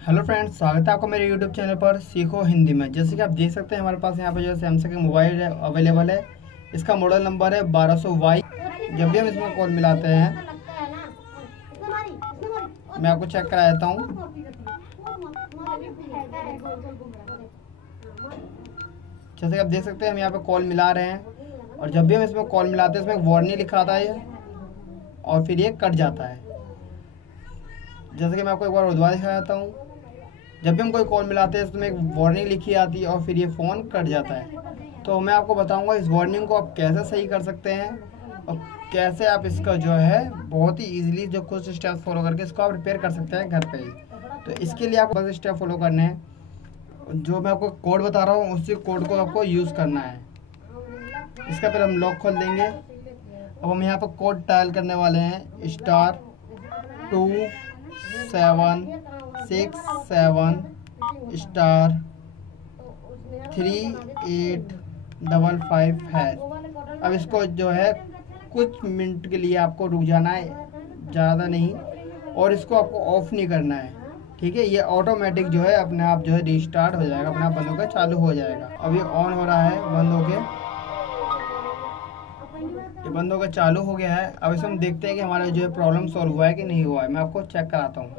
Hello friends, स्वागत है आपका मेरे यूट्यूब चैनल पर सीखो हिंदी में। जैसे कि आप देख सकते हैं हमारे पास यहाँ पर जो सैमसंग का मोबाइल है अवेलेबल है। इसका मॉडल नंबर है 1200Y। जब भी हम इसमें कॉल मिलाते हैं, मैं आपको चेक करा देता हूँ। जैसे कि आप देख सकते हैं हम यहाँ पे कॉल मिला रहे हैं, और जब भी हम इसमें कॉल मिलाते हैं इसमें वार्निंग लिखा आता है और फिर ये कट जाता है। जैसे कि मैं आपको एक बार और दोबारा दिखा देता हूँ। जब भी हम कोई कॉल मिलाते हैं इसमें एक वार्निंग लिखी आती है और फिर ये फ़ोन कट जाता है। तो मैं आपको बताऊंगा इस वार्निंग को आप कैसे सही कर सकते हैं और कैसे आप इसका जो है बहुत ही इजीली जो कुछ स्टेप फॉलो करके इसको आप रिपेयर कर सकते हैं घर पे ही। तो इसके लिए आपको बस स्टेप फॉलो करने हैं। जो मैं आपको कोड बता रहा हूँ उसी कोड को आपको यूज़ करना है। इसका पहले हम लॉक खोल देंगे। अब हम यहाँ पर कोड टाइल करने वाले हैं *277*3855#। अब इसको जो है कुछ मिनट के लिए आपको रुक जाना है, ज़्यादा नहीं, और इसको आपको ऑफ नहीं करना है। ठीक है, ये ऑटोमेटिक जो है अपने आप जो है रीस्टार्ट हो जाएगा, अपने आप बंद होकर चालू हो जाएगा। अब ये ऑन हो रहा है, बंद होके ये बंद होकर चालू हो गया है। अब इसमें हम देखते हैं कि हमारा जो है प्रॉब्लम सॉल्व हुआ है कि नहीं हुआ है। मैं आपको चेक कराता हूँ।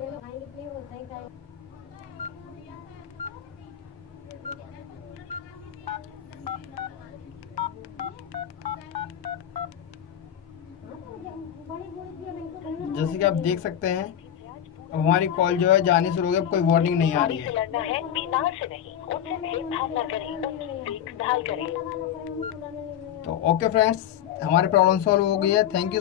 जैसे कि आप देख सकते हैं अब हमारी कॉल जो है जानी शुरू हो गई, अब कोई वार्निंग नहीं आ रही है। तो ओके फ्रेंड्स, हमारी प्रॉब्लम सॉल्व हो गई है। Thank you.